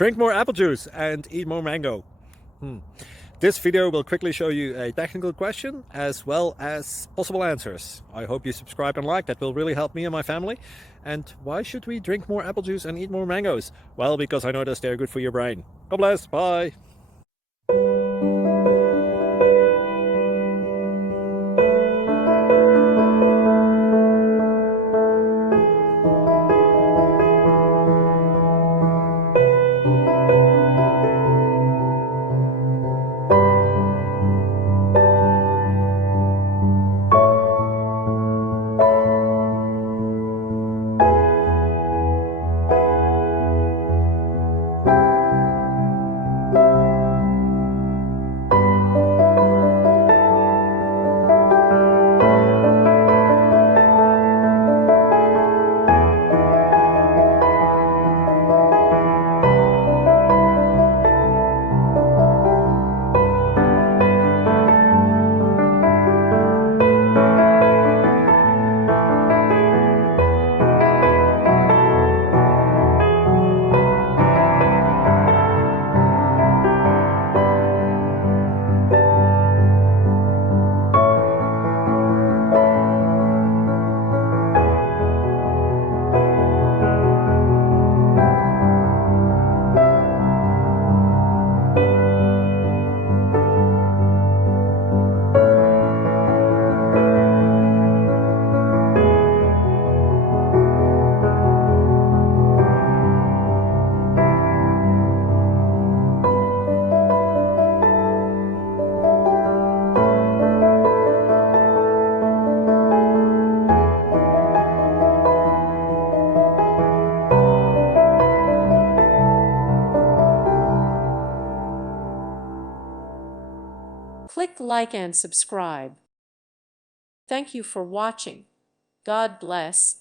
Drink more apple juice and eat more mango. This video will quickly show you a technical question as well as possible answers. I hope you subscribe and like, that will really help me and my family. And why should we drink more apple juice and eat more mangoes? Well, because I noticed they're good for your brain. God bless, bye. Click like and subscribe. Thank you for watching. God bless.